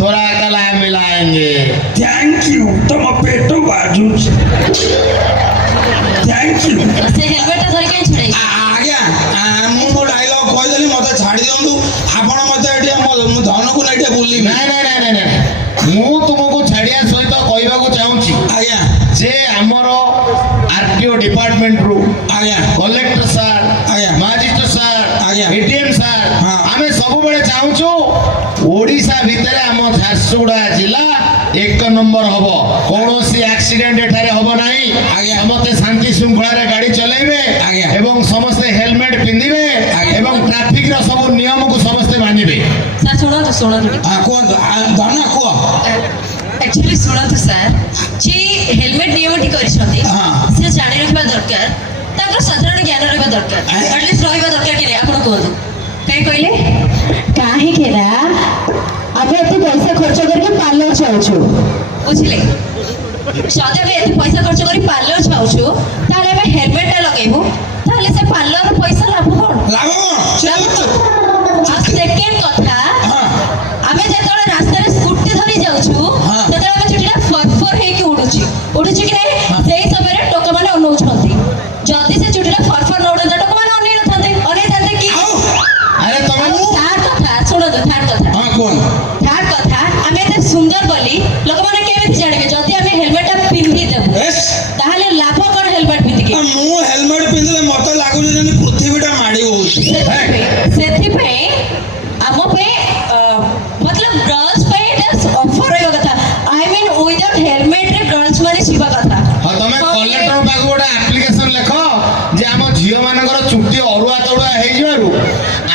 थोड़ा गला मिलाएंगे थैंक यू तुम पेटो बाजू थैंक यू से हेलमेट धर के छुड़ाई आज्ञा मु मो डायलॉग कहदेली मते छाड़ी दियंतु आपण मते एटी मु धन को नेटे बोली नहीं नहीं नहीं नहीं नहीं ମୁଁ ତୁମକୁ ଛାଡ଼ିବା ସହିତ କହିବାକୁ ଚାହୁଁଛି आज्ञा ଯେ ଆମର ଆରଟିଓ ଡିପାର୍ଟମେଣ୍ଟରୁ आज्ञा କଲେକ୍ଟର ସାର୍ ଆଜ୍ଞା। ମାଜିଷ୍ଟ୍ରେଟ ସାର୍ ଆଜ୍ଞା। ଏଟିଏମ୍ ସାର୍ ହଁ। ଆମେ ସବୁବେଳେ ଚାହୁଁଛୁ ଓଡ଼ିଶା ଭିତରେ ଆମ ଝାରସୁଗୁଡ଼ା ଜିଲ୍ଲା ଏକ ନମ୍ବର ହବ କୌଣସି ଆକ୍ସିଡେଣ୍ଟ ଏଠାରେ ହବ ନାହିଁ ଆଜ୍ଞା। ସମସ୍ତେ ଶାନ୍ତି ଶୃଙ୍ଖଳାରେ ଗାଡ଼ି ଚଲେଇବେ ଆଜ୍ଞା। ଏବଂ ସମସ୍ତେ ହେଲମେଟ ପିନ୍ଧିବେ ଆଜ୍ଞା। ଏବଂ ଟ୍ରାଫିକର ସବୁ ନିୟମକୁ ସମସ୍ତେ ମାନିବେ सर सुनतु कुहतु धन कुह एक्चुअली सुनतु सर जी हेलमेट नियम टी करिसथि हाँ। से जानि रखबा दरकार ताकर साधारण ज्ञान रहबा दरकार आए। एटलीस्ट रहबा दरकार कि नै आपण कहतु कहीं କାହିଁ କହିଲେ କାହିଁକି ନା ଆମେ ଏତେ ପଇସା ଖର୍ଚ୍ଚ କରିକି ପାର୍ଲର ଯାଉଛୁ ବୁଝିଲେ ଯଦି ଆମେ ଏତେ ପଇସା ଖର୍ଚ୍ଚ କରି ପାର୍ଲର ଯାଉଛୁ ତାହେଲେ ଆମେ ହେଲମେଟଟା ଲଗେଇବୁ ତାହେଲେ ସେ ପାର୍ଲରର ପଇସା ଲାଭ କ'ଣ ଲାଭ କ'ଣ? ଆଉ ସେକେଣ୍ଡ କଥା ଆମେ ଯେତେବେଳେ ରାସ୍ତାରେ ସ୍କୁଟି ଧରି ଯାଉଛୁ ସେତେବେଳେ ଆମେ ଚୁଟିଟା ଫରଫର ହେଇକି ଉଡୁଛି କି ନାହିଁ ସେଇ ସମୟରେ ଟୋକାମାନେ ଅନଉଛନ୍ତି ଯଦି ସେ ଚୁଟିଟା ଫରଫର ନ ଉଡନ୍ତା ଟୋକାମାନେ ଅନେଇଥାନ୍ତେ କି ଆରେ ତମେ ଥାର୍ଡ କଥା ଶୁଣନ୍ତୁ ଥାର୍ଡ କଥା ଆମେ ଏତେ ସୁନ୍ଦର ବୋଲି ଲୋକମାନେ କେମିତି ଜାଣିବେ ଯଦି ଆମେ ହେଲମେଟଟା ପିନ୍ଧିଦେବୁ ତାହେଲେ ଲାଭ କ'ଣ ହେଲମେଟ ପିନ୍ଧିକି ମୁଁ ହେଲମେଟ ପିନ୍ଧିଲେ ମତେ ଲାଗୁଛି ଯେମିତି ପୃଥିବୀଟା ମାଡ଼ି ହଉଛି। ସେଥିପାଇଁ ଆମ ପାଇଁ मतलब गर्ल्स ପାଇଁ ଏଟା ଅଫର ରହିବା କଥା ଆଇ ମିନ୍ ୱିଦାଉଟ୍ ହେଲମେଟରେ गर्ल्स ମାନେ ଯିବା କଥା ହଁ ତମେ କଲେକ୍ଟର ପାଖକୁ ଗୋଟେ ଆପ୍ଲିକେସନ ଲେଖ ଯେ ଆମ ଝିଅ ମାନଙ୍କର ଚୁଟି ଅରୁଆ ତରୁଆ ହେଇଯିବାରୁ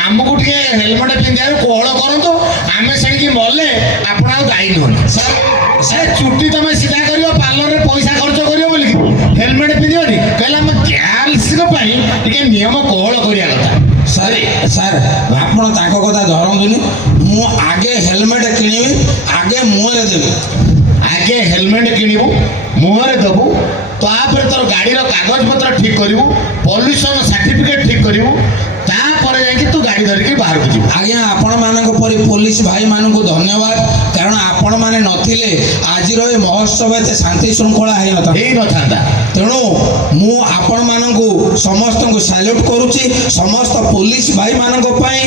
ଆମକୁ ଟିକେ ହେଲମେଟ ପିନ୍ଧିବାରୁ କୋହଳ କରନ୍ତୁ ଆମେ ସେଣିକି ମଲେ ଆପଣ ଆଉ ଦାୟୀ ନୁହନ୍ତି ସାର୍ ଚୁଟି ତମେ ସିଧା କରିବ ପାର୍ଲରରେ ପଇସା ଖର୍ଚ୍ଚ କରିବ ବୋଲିକି ହେଲମେଟ ପିନ୍ଧିବନି କହିଲେ ଆମେ ଗାର୍ଲସଙ୍କ ପାଇଁ ଟିକେ ନିୟମ କୋହଳ କରିବା କଥା ସାର୍ ଆପଣ ତାଙ୍କ କଥା ଧରନ୍ତୁନି ମୁଁ ଆଗେ ହେଲମେଟ କିଣିବି ଆଗେ ମୁହଁରେ ଦେବି ଆଗେ ହେଲମେଟ କିଣିବୁ ମୁହଁରେ ଦେବୁ ତାପରେ ତୋର ଗାଡ଼ିର କାଗଜପତ୍ର ଠିକ୍ କରିବୁ ପଲ୍ୟୁସନ ସାର୍ଟିଫିକେଟ ଠିକ୍ କରିବୁ ତାପରେ ଯାଇକି ତୁ ଗାଡ଼ି ଧରିକି ବାହାରକୁ ଯିବୁ ଆଜ୍ଞା ଆପଣମାନଙ୍କ ପରି ପୋଲିସ ଭାଇମାନଙ୍କୁ ଧନ୍ୟବାଦ କାରଣ ଆପଣମାନେ ନଥିଲେ ଆଜିର ଏ ମହୋତ୍ସବ ଏତେ ଶାନ୍ତି ଶୃଙ୍ଖଳା ହେଇନଥାନ୍ତା ତେଣୁ ମୁଁ ଆପଣମାନଙ୍କୁ ସମସ୍ତଙ୍କୁ ସାଲ୍ୟୁଟ କରୁଛି ସମସ୍ତ ପୋଲିସ ଭାଇମାନଙ୍କ ପାଇଁ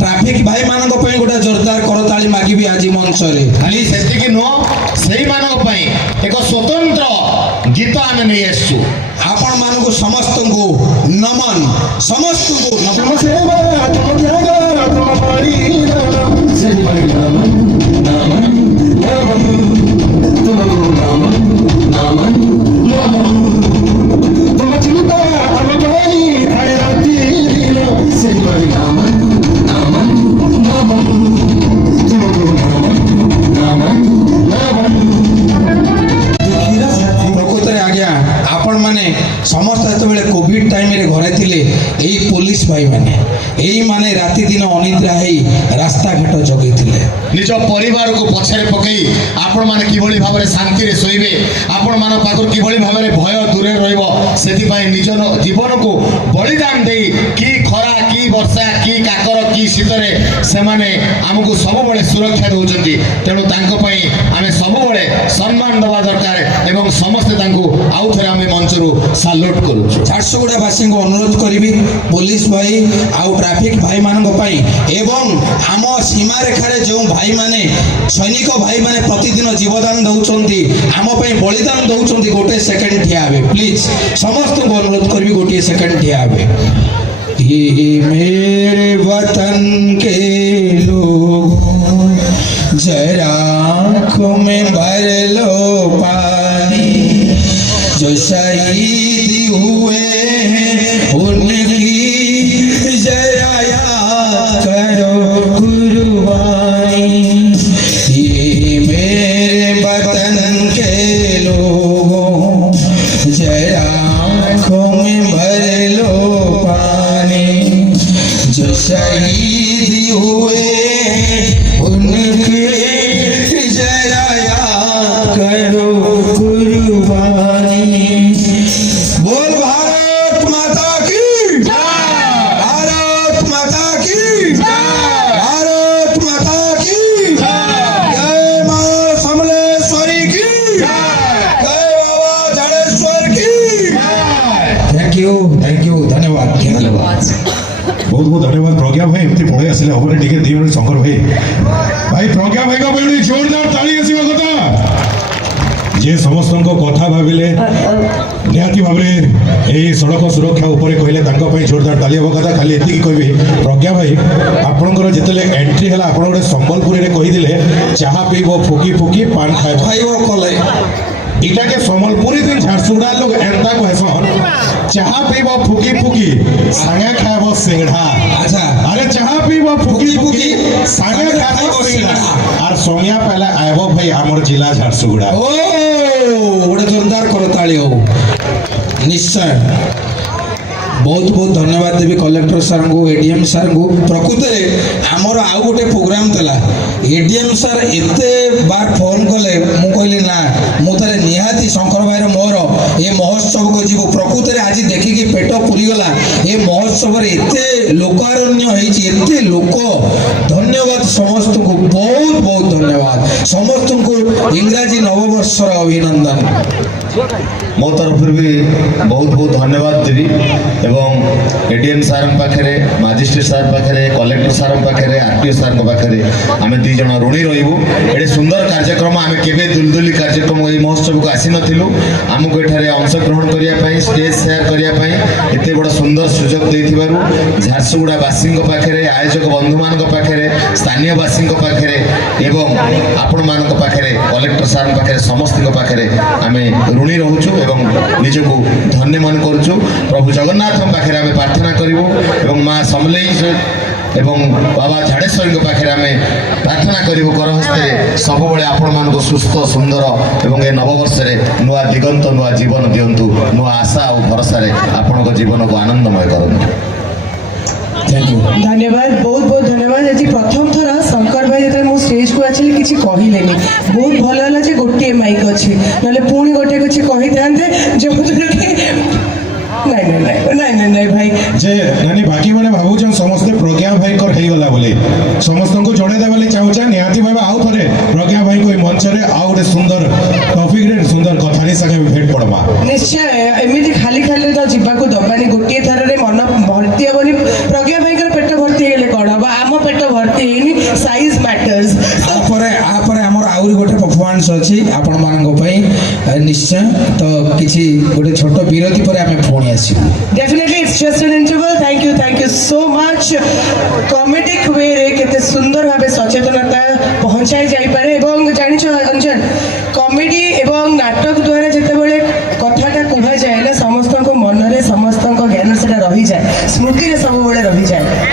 ଟ୍ରାଫିକ ଭାଇମାନଙ୍କ ପାଇଁ ଗୋଟେ ଜୋରଦାର କରତାଳି ମାଗିବି ଆଜି ମଞ୍ଚରେ ଖାଲି ସେତିକି ନୁହଁ ସେଇମାନଙ୍କ ପାଇଁ ଏକ ସ୍ୱତନ୍ତ୍ର ଗୀତ ଆମେ ନେଇ ଆସିଛୁ ଆପଣମାନଙ୍କୁ ସମସ୍ତଙ୍କୁ ନମନ ସମସ୍ତଙ୍କୁ ପ୍ରକୃତରେ ଆଜ୍ଞା ଆପଣମାନେ ସମସ୍ତେ ଯେତେବେଳେ କୋଭିଡ ଟାଇମରେ ଘରେ ଥିଲେ ଏଇ ପୋଲିସ ଭାଇମାନେ ଏଇମାନେ ରାତି ଦିନ ଅନିଦ୍ରା ହେଇ ରାସ୍ତାଘାଟ ଜଗେଇଥିଲେ ନିଜ ପରିବାରକୁ ପଛରେ ପକାଇ ଆପଣମାନେ କିଭଳି ଭାବରେ ଶାନ୍ତିରେ ଶୋଇବେ ଆପଣମାନଙ୍କ ପାଖରୁ କିଭଳି ଭାବରେ ଭୟ ଦୂରରେ ରହିବ ସେଥିପାଇଁ ନିଜ ଜୀବନକୁ ବଳିଦାନ ଦେଇ କି ଖରା କି ବର୍ଷା କି କାକର କି ଶୀତରେ ସେମାନେ ଆମକୁ ସବୁବେଳେ ସୁରକ୍ଷା ଦେଉଛନ୍ତି ତେଣୁ ତାଙ୍କ ପାଇଁ ଆମେ ସବୁବେଳେ ସମ୍ମାନ ଦେବା ଦରକାର ଏବଂ ସମସ୍ତେ ତାଙ୍କୁ ଆଉ ଥରେ ଆମେ ମଞ୍ଚରୁ ସାଲ୍ୟୁଟ କରୁଛୁ ଝାରସୁଗୁଡ଼ା ବାସୀଙ୍କୁ ଅନୁରୋଧ କରିବି ପୋଲିସ ଭାଇ ଆଉ ଟ୍ରାଫିକ ଭାଇମାନଙ୍କ ପାଇଁ ଏବଂ ଆମ ସୀମାରେଖାରେ ଯେଉଁ ଭାଇମାନେ ସୈନିକ ଭାଇମାନେ ପ୍ରତିଦିନ ଜୀବଦାନ ଦେଉଛନ୍ତି ଆମ ପାଇଁ ବଳିଦାନ ଦେଉଛନ୍ତି ଗୋଟିଏ ସେକେଣ୍ଡ ଠିଆ ହେବେ ପ୍ଲିଜ ସମସ୍ତଙ୍କୁ ଅନୁରୋଧ କରିବି ଗୋଟିଏ ସେକେଣ୍ଡ ଠିଆ ହେବେ ये मेरे वतन के लोग जरा आँखों में भर लो पानी जो शहीद हुए हैं उनकी जरा याद करो कुर्बानी ये मेरे वतन के लोगों जरा आँखों में भर लो पानी जो शहीद हुए उनके जरा याद करो कुर्बानी बोल भारत माता की भारत माता की भारत माता की जय मां समलेश्वरी की जय बाबा झाड़ेश्वर की थैंक यू धन्यवाद बहुत बहुत धन्यवाद प्रज्ञा भाई एमती पड़े आसिले हम टे दी मिनट शंकर भाई भाई प्रज्ञा भाई का बेलू जोरदार ताली आसवा कथा जे समस्त कथा भाविले निहाती भाव में सड़क सुरक्षा उपर कहले जोरदार ताली हम कथा खाली एति कहबी प्रज्ञा भाई आपणकर जिते एंट्री है आप गोटे संबलपुरी में कहीदे चाह पीब फुकी फुकी पान खाइब कले इटा के संबलपुरी दिन झारसुगुड़ा लोग एंता कहसन चाह पीब फुकी फुकी सांगे खाइब सिंगड़ा अच्छा अरे चाह पीब फुकी फुकी सांगे खाइब सिंगड़ा और सोनिया पहले आइब भाई आमर जिला झारसुगुड़ा ओ गोटे जोरदार करताली हो निश्चय बहुत बहुत धन्यवाद देवी कलेक्टर सर को एडीएम सर को प्रकृत में आमर आउ गोटे प्रोग्राम था एडीएम सर एते बार फोन कले मु कहली ना मुझे निहाती शंकर भाई मोर ये महोत्सव को जीव प्रकृत में आज देखिकी पेट पुरीगला ये महोत्सव एते लोकारण्य एते लोक धन्यवाद समस्त को बहुत बहुत धन्यवाद समस्त को इंग्राजी नववर्षर अभिनंदन मो तरफ भी बहुत बहुत धन्यवाद देवी एवं एडीएम सार पाखे मजिस्ट्रेट सार पाखे कलेक्टर सार पाखे आरटीओ सार पाखे आम दीज ऋणी रही ये सुंदर कार्यक्रम आम के दुलदुली कार्यक्रम ये महोत्सव को आसी नथिलु आमको एठारे अंशग्रहण करने स्टेज सेयार करने एत बड़ सुंदर सुजोग देथिबारु झारसुगुड़ा वासी पाखे आयोजक बंधु मान पाखे स्थानीय वासी पाखे एवं आपण मान पाखे कलेक्टर सार पाखे समस्त पाखे आम ऋणी रोचु एवं निजक धन्य मन करुचु प्रभु जगन्नाथ पाखे आम प्रार्थना करूँ एवं माँ समलेई एवं बाबा झाड़ेश्वरी पाखे आम प्रार्थना करूँ करहस्ते सब आपण मान सुस्थ सुंदर एवं ए नववर्ष नुआ दिगंत नुआ जीवन दिंतु नुआ आशा और भरोसा आपण जीवन को आनंदमय करूँ थैंक यू धन्यवाद बहुत बहुत धन्यवाद आज प्रथम थर शंकर भाई जो मो स्टेज को आसिली किसी कहले बहुत भल है गोटे माइक अच्छी ना पुणी गोटे किसी कही था जो नहीं भाई जे नानी बाकी मैंने भावुन समस्ते प्रज्ञा भाई होईगला बोले समस्त को जड़े बोले चाहूचा निहाती भाव आउ थे प्रज्ञा भाई को मंच में आउ गए सुंदर टॉपिक सुंदर कथानी संगे भेट पड़वा निश्चय एमती खाली खाली तो जावाक दबानी गोटे थर मन भर्ती हेनी प्रज्ञा भाई पेट भर्ती हेले कौन हम आम पेट भर्ती है साइज मैटर्स आपर आउरी गोटे परफॉर्मेंस अच्छी आपण मान निश्चय तो किसी गोटे छोट विरति पर आम पुणी आस definitely it's just an interval thank you so much comedic way रे केते सुंदर भावे सचेतनता पहुंचाई जाई पारे एवं जानि छ अंजन कॉमेडी एवं नाटक द्वारा जते बेले कथाटा कहा जाए ना समस्त को मन रे समस्त ज्ञान से रही जाए स्मृति रे सब बेले रही जाए